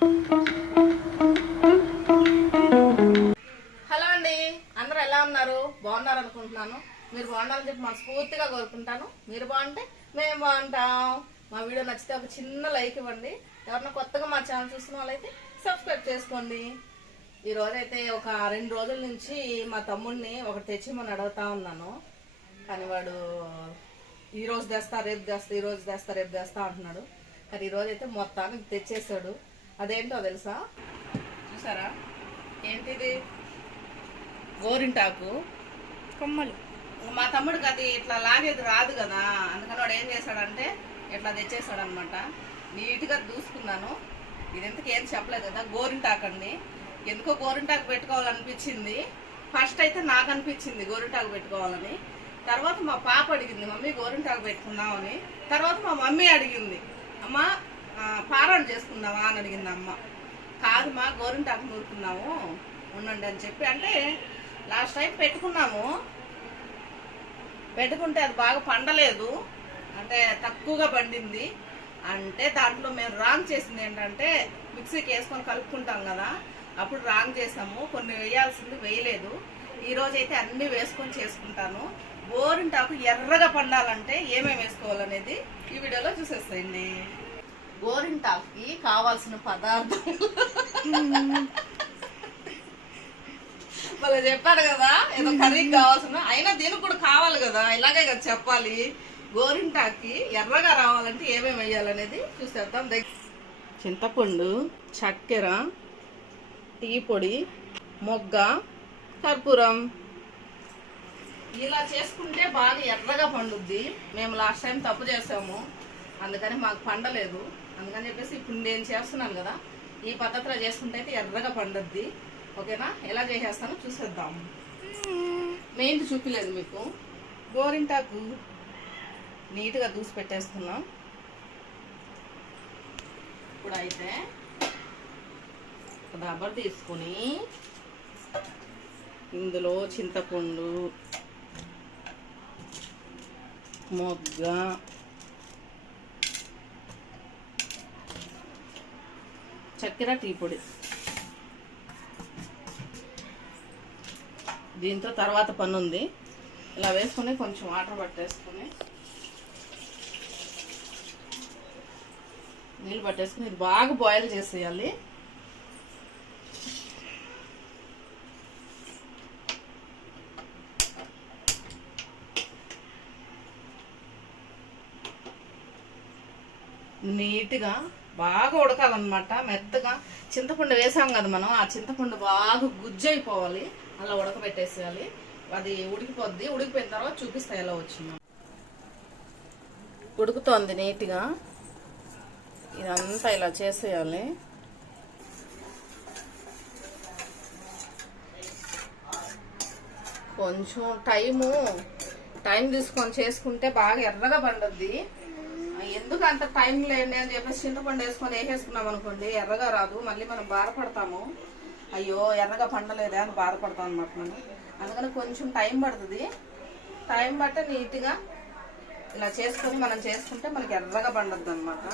Hello అండి. అందరూ ఎలా ఉన్నారు? బాగున్నారు అనుకుంటున్నాను. మీరు బాగుండాలని చెప్పి మనస్ఫూర్తిగా కోరుకుంటాను. మీరు బాగుంటే మేము బాగుంటాం. మా వీడియో నచ్చితే ఒక చిన్న లైక్ ఇవ్వండి. ఎవరన్నా కొత్తగా మా ఛానల్ చూసిన వాళ్ళైతే సబ్స్క్రైబ్ చేసుకోండి. ఈ రోజైతే ఒక రెండు రోజుల నుంచి మా తమ్ముడిని ఒకటి తెచ్చిమని అడుగుతా ఉన్నాను. కానీ వాడు ఈ రోజు తెస్తా రేపు తెస్తా ఈ రోజు తెస్తా రేపు తెస్తా అంటున్నాడు. కానీ ఈరోజు అయితే మొత్తానికి తెచ్చేసాడు అదేంటో తెలుసా? చూసారా? ఏంటిది? గోరింటాకు. కొమ్మలు. మా తమ్ముడికి అది ఇట్లా లాగేది రాదు కదా. అందుకని వాడు ఏం చేశాడంటే ఇట్లా తెచ్చేసాడు అనమాట నీట్గా దూసుకున్నాను. ఇది ఎందుకు ఏం చెప్పలేదు కదా? గోరింటాకు అండి. ఎందుకో గోరింటాకు పెట్టుకోవాలనిపించింది. ఫస్ట్ అయితే నాకు అనిపించింది గోరింటాకు పెట్టుకోవాలని. తర్వాత మా పాప అడిగింది మమ్మీ గోరింటాకు పెట్టుకుందామని. తర్వాత మా మమ్మీ అడిగింది అమ్మ పారాయణ చేసుకుందామా అని అడిగింది అమ్మ. కాదు మా గోరింటాకు నూరుకున్నాము ఉండండి అని చెప్పి. అంటే లాస్ట్ టైం పెట్టుకున్నాము. పెట్టుకుంటే అది బాగా పండలేదు. అంటే తక్కువగా పండింది. అంటే దాంట్లో మేము రాంగ్ చేసింది ఏంటంటే మిక్సీకి వేసుకొని కలుపుకుంటాం కదా అప్పుడు రాంగ్ చేసాము. కొన్ని వేయాల్సింది వేయలేదు. ఈరోజు అయితే అన్ని వేసుకొని చేసుకుంటాను. గోరింటాకు ఎర్రగా పండాలంటే ఏమేమి వేసుకోవాలనేది ఈ వీడియోలో చూసేస్తాయండి గోరింటాకుకి కావాల్సిన పదార్థం. వాళ్ళు చెప్పారు కదా ఏదో కర్రీకి కావాల్సిన అయినా దీనికి కూడా కావాలి కదా ఇలాగే కదా చెప్పాలి. గోరింటాకి ఎర్రగా రావాలంటే ఏమేమి వేయాలనేది చూసేద్దాం. చింతపండు చక్కెర టీ పొడి మొగ్గ కర్పూరం. ఇలా చేసుకుంటే బాగా ఎర్రగా పండుద్ది. మేము లాస్ట్ టైం తప్పు చేసాము. అందుకని మాకు పండలేదు. అందుకని చెప్పేసి ఇప్పుడు నేను చేస్తున్నాను కదా ఈ పద్ధతిలో చేసుకుంటే అయితే ఎర్రగా పండుద్ది. ఓకేనా? ఎలా చేసేస్తానో చూసేద్దాం. మెయిన్ చూపిలేదు మీకు. గోరింటాకు నీట్గా దూసి పెట్టేస్తున్నాం. ఇప్పుడైతే ఒక రబ్బర్ తీసుకొని ఇందులో చింతపండు మొగ్గ చక్కెర టీ పొడి. దీంతో తర్వాత పని ఉంది. ఇలా వేసుకొని కొంచెం వాటర్ పట్టేసుకొని నీళ్ళు పట్టేసుకుని ఇది బాగా బాయిల్ చేసేయాలి. నీట్గా బాగా ఉడకాలన్నమాట మెత్తగా. చింతపండు వేసాం కదా మనం ఆ చింతపండు బాగా గుజ్జు అయిపోవాలి అలా ఉడకబెట్టేసేయాలి. అది ఉడికిపోద్ది. ఉడికిపోయిన తర్వాత చూపిస్తా ఎలా వచ్చిందో. ఉడుకుతోంది నీట్గా. ఇదంతా ఇలా చేసేయాలి. కొంచెం టైము టైం తీసుకొని చేసుకుంటే బాగా ఎర్రగా పండుద్ది. ఎందుకు అంత టైం లేండి అని చెప్పేసి చింతపండు వేసుకొని వేసేసుకున్నాం అనుకోండి ఎర్రగా రాదు. మళ్ళీ మనం బాధపడతాము. అయ్యో ఎర్రగా పండలేదే అని బాధపడతాం అనమాట మనం. అందుకని కొంచెం టైం పడుతుంది. టైం బట్ట నీట్గా ఇలా చేసుకొని మనం చేసుకుంటే మనకి ఎర్రగా పండద్దు అనమాట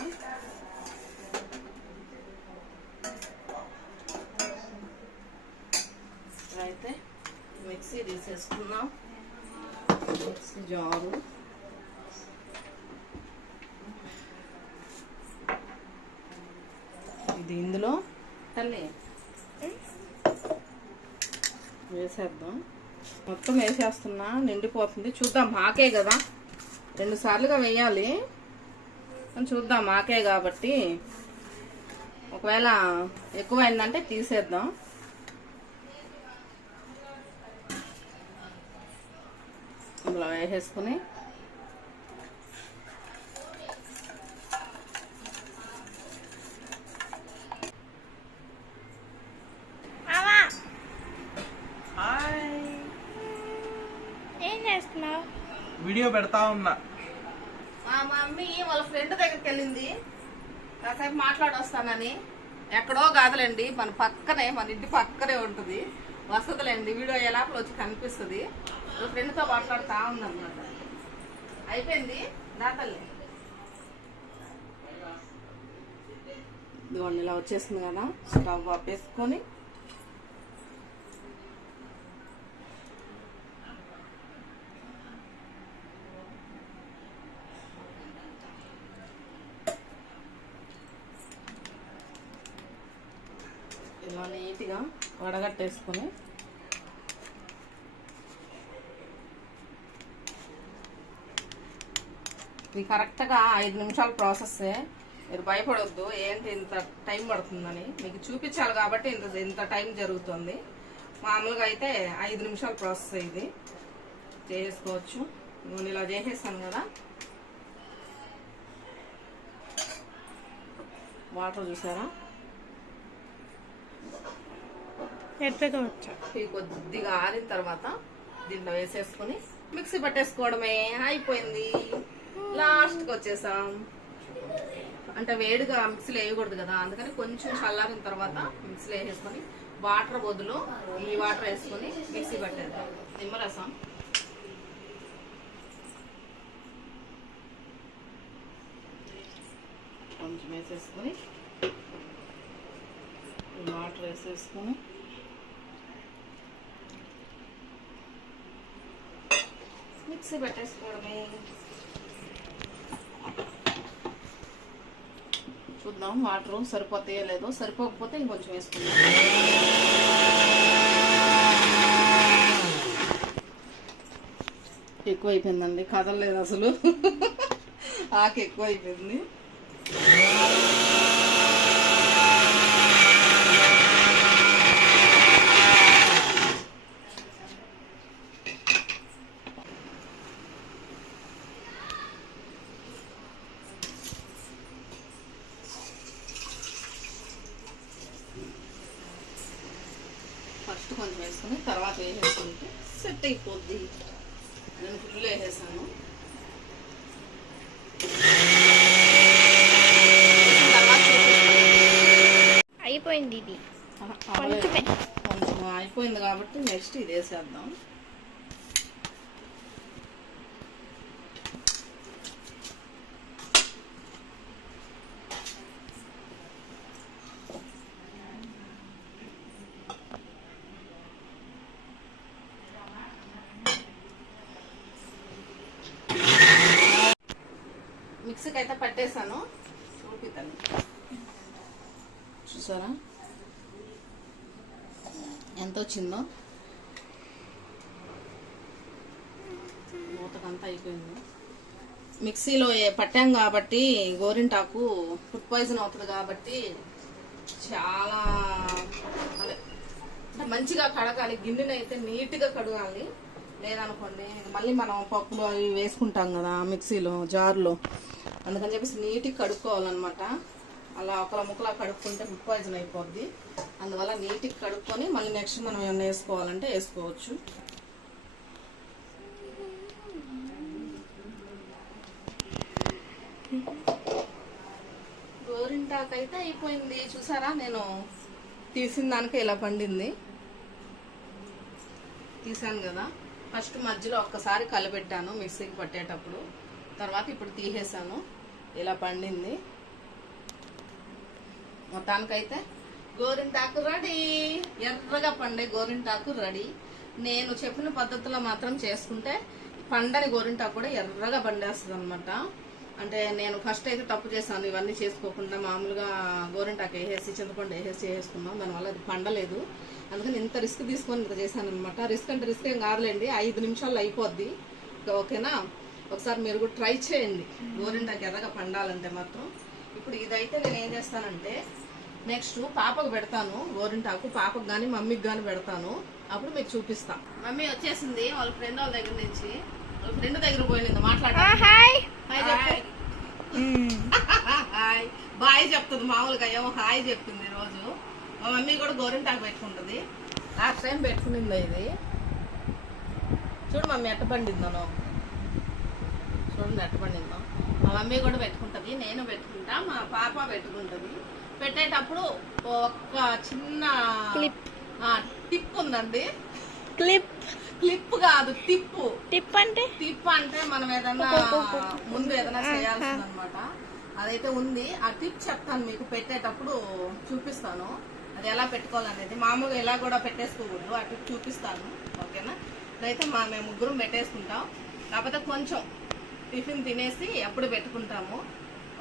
అయితే మిక్సీ తీసేసుకుందాం. Mixie jar. ఇది ఇందులో. తల్లి. వేసేద్దాం. మొత్తం వేసేస్తున్నా నిండిపోతుంది. చూద్దాం మాకే కదా. రెండు సార్లుగా వేయాలి. చూద్దాం మాకే కాబట్టి. ఒకవేళ ఎక్కువైందంటే తీసేద్దాం. ఇందులో వేసేసుకుని మామా ఏం చేస్తున్నావు పెడతా ఉన్నా. మా మమ్మీ వాళ్ళ ఫ్రెండ్ దగ్గరికి వెళ్ళింది. కాసేపు మాట్లాడొస్తానని. ఎక్కడో కాదులేండి మన పక్కనే మన ఇంటి పక్కనే ఉంటుంది. వసతులేండి వీడియో ఎలాపల వచ్చి కనిపిస్తుంది. వాళ్ళ ఫ్రెండ్తో మాట్లాడుతూ ఉందన్నమాట. అయిపోయింది? దాతల్లి ఇదిగోండి ఇలా వచ్చేస్తుంది కదా స్టవ్ ఆపేసుకొని ఇలా నీట్గా వడగట్టేసుకొని ఇది కరెక్ట్గా ఐదు నిమిషాల ప్రాసెస్సే. మీరు భయపడొద్దు ఏంటి ఇంత టైం పడుతుందని. మీకు చూపించాలి కాబట్టి ఇంత ఇంత టైం జరుగుతుంది. మామూలుగా అయితే ఐదు నిమిషాల ప్రాసెస్ ఇది. చేసుకోవచ్చు నేను ఇలా చేసేసాను కదా. వాటర్ చూసారా ఎర్రగా వచ్చా ఇది కొద్దిగా ఆరిన తర్వాత దీంట్లో వేసేసుకొని మిక్సీ పట్టేసుకోవడమే అయిపోయింది. లాస్ట్కి వచ్చేసాం. అంటే వేడిగా మిక్సీలో వేయకూడదు కదా అందుకని కొంచెం చల్లారిన తర్వాత మిక్సీలో వేసేసుకొని వాటర్ బదులు ఈ వాటర్ వేసుకొని మిక్సీ పట్టేద్దాం. నిమ్మరసం. కొంచెం వేసేసుకొని వాటర్ వేసేసుకొని మిక్సీ పెట్టేసుకోవడమే చూద్దాం వాటర్ సరిపోతాయో లేదో. సరిపోకపోతే ఇంకొంచెం వేసుకుందాం. ఎక్కువ అయిపోయిందండి కదలలేదు అసలు. ఆకు ఎక్కువ అయిపోయింది ఫస్ట్ కొంచెం వేసుకుని తర్వాత వేసేసుకుంటే సెట్ అయిపోద్ది నేను ఫుల్ వేసేసాను. అయిపోయింది ఇది. కొంచెం అయిపోయింది కాబట్టి నెక్స్ట్ ఇది వేసేద్దాం మిక్సీకి అయితే పట్టేశాను. చూపిస్తాను చూసారా? ఎంత వచ్చిందో మూతకంతా అయిపోయింది. మిక్సీలో పట్టాం కాబట్టి గోరింటాకు ఫుడ్ పాయిజన్ అవుతుంది కాబట్టి చాలా అదే మంచిగా కడగాలి. గిన్నెని అయితే నీట్గా కడగాలి. లేదనుకోండి మళ్ళీ మనం పప్పులు అవి వేసుకుంటాం కదా మిక్సీలో జార్లో. అందుకని చెప్పేసి నీట్గా కడుక్కోవాలన్నమాట. అలా ఒకలా ముక్కలా కడుక్కుంటే ఫుడ్ పాయిజన్ అయిపోద్ది. అందువల్ల నీట్గా కడుక్కొని మళ్ళీ నెక్స్ట్ మనం ఏమైనా వేసుకోవాలంటే వేసుకోవచ్చు. గోరింటాకు అయితే అయిపోయింది. చూసారా? నేను తీసిన దానికే ఇలా పండింది. తీసాను కదా. ఫస్ట్ మధ్యలో ఒక్కసారి కలిపెట్టాను మిక్సీకి పట్టేటప్పుడు. తర్వాత ఇప్పుడు తీసేసాను. ఇలా పండింది. మొత్తానికైతే గోరింటాకు రెడీ. ఎర్రగా పండే గోరింటాకు రెడీ. నేను చెప్పిన పద్ధతిలో మాత్రం చేసుకుంటే పండని గోరింటాకు కూడా ఎర్రగా పండేస్తుంది అనమాట అంటే నేను ఫస్ట్ అయితే తప్పు చేశాను. ఇవన్నీ చేసుకోకుండా మామూలుగా గోరింటాకు వేసేసి చింతపండు వేసేసి వేసుకున్నాం దానివల్ల అది పండలేదు. అందుకని ఇంత రిస్క్ తీసుకొని ఇంత చేశాను అనమాట రిస్క్ అంటే రిస్క్ ఏం కాదులేండి. ఐదు నిమిషాల్లో అయిపోద్ది. ఓకేనా? ఒకసారి మీరు కూడా ట్రై చేయండి. గోరింటాకు ఎర్రగా పండాలంటే మాత్రం. ఇప్పుడు ఇదైతే నేను ఏం చేస్తానంటే నెక్స్ట్ పాపకు పెడతాను గోరింటాకు పాపకు కానీ మమ్మీకి కానీ పెడతాను. అప్పుడు మీకు చూపిస్తా. మమ్మీ వచ్చేసింది వాళ్ళ ఫ్రెండ్ వాళ్ళ దగ్గర నుంచి. వాళ్ళ ఫ్రెండ్ దగ్గర పోయింది హాయ్. బాయ్ చెప్తుంది మామూలుగా ఏమో హాయ్ చెప్తుంది రోజు. మా మమ్మీ కూడా గోరింటాకు పెట్టుకుంటుంది. లాస్ట్ టైం పెట్టుకునింది ఇది. చూడు మమ్మీ ఎట్ట పండిందనో. ఎట్ట పండిందో మా మమ్మీ కూడా పెట్టుకుంటుంది నేను పెట్టుకుంటా మా పాప పెట్టుకుంటుంది. పెట్టేటప్పుడు ఒక్క చిన్న క్లిప్. టిప్ ఉందండి. క్లిప్. క్లిప్ కాదు టిప్పు. టిప్ అంటే? టిప్ అంటే మనం ఏదన్నా ముందు ఏదైనా చేయాల్సింది అనమాట అదైతే ఉంది. ఆ టిప్ చెప్తాను మీకు పెట్టేటప్పుడు చూపిస్తాను. అది ఎలా పెట్టుకోవాలనేది. మామూలుగా ఎలా కూడా పెట్టేసుకోకూడదు. ఆ టిప్ చూపిస్తాను. ఓకేనా? ఇదైతే మా మేము ముగ్గురం పెట్టేసుకుంటాం. కాకపోతే కొంచెం టిఫిన్ తినేసి అప్పుడు పెట్టుకుంటాము.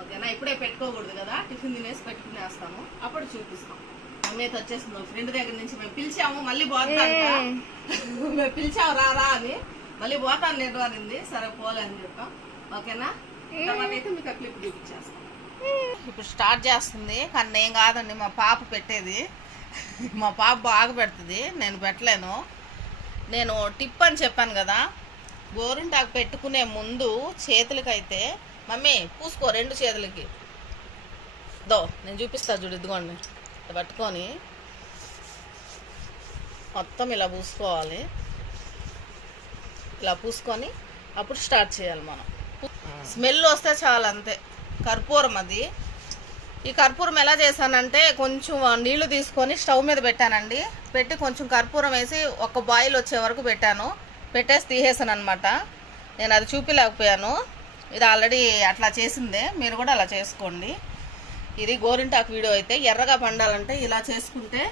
ఓకేనా? ఇప్పుడే పెట్టుకోకూడదు కదా? టిఫిన్ తినేసి పెట్టుకునేస్తాము అప్పుడు చూపిస్తాం. మమ్మీ అయితే వచ్చేసింది ఫ్రెండ్ దగ్గర నుంచి మేము పిలిచాము మళ్ళీ పోతాంట. మేము పిలిచాము రా రా అని. మళ్ళీ పోతాను నేను అనింది సరే పోలే అని చెప్పాం. ఓకేనా? తర్వాత అయితే మీకు ఆ క్లిప్ చూపించేస్తాం. ఇప్పుడు స్టార్ట్ చేస్తుంది. కానీ నేను కాదండి మా పాప పెట్టేది. మా పాప బాగా పెడుతుంది. నేను పెట్టలేను. నేను టిప్ అని చెప్పాను కదా. గోరింటాకు పెట్టుకునే ముందు చేతులకైతే మమ్మీ పూసుకో రెండు చేతులకి. దో నేను చూపిస్తా చూడు ఇదిగోండి. పట్టుకొని మొత్తం ఇలా పూసుకోవాలి. ఇలా పూసుకొని అప్పుడు స్టార్ట్ చేయాలి మనం. స్మెల్ వస్తే చాలు అంతే. కర్పూరం అది. ఈ కర్పూరం ఎలా చేశానంటే కొంచెం నీళ్ళు తీసుకొని స్టవ్ మీద పెట్టానండి. పెట్టి కొంచెం కర్పూరం వేసి ఒక బాయిల్ వచ్చే వరకు పెట్టాను. పెట్టేసి తీసేసాను అనమాట నేను అది చూపిలేకపోయాను. ఇది ఆల్రెడీ అట్లా చేసిందే. మీరు కూడా అలా చేసుకోండి. ఇది గోరింటాకు వీడియో అయితే. ఎర్రగా పండాలంటే ఇలా చేసుకుంటే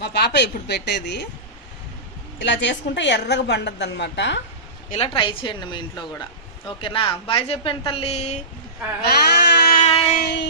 మా పాప ఇప్పుడు పెట్టేది. ఇలా చేసుకుంటే ఎర్రగా పండద్దు అనమాట ఇలా ట్రై చేయండి మీ ఇంట్లో కూడా. ఓకేనా? బాయ్ చెప్పండి తల్లి. బాయ్.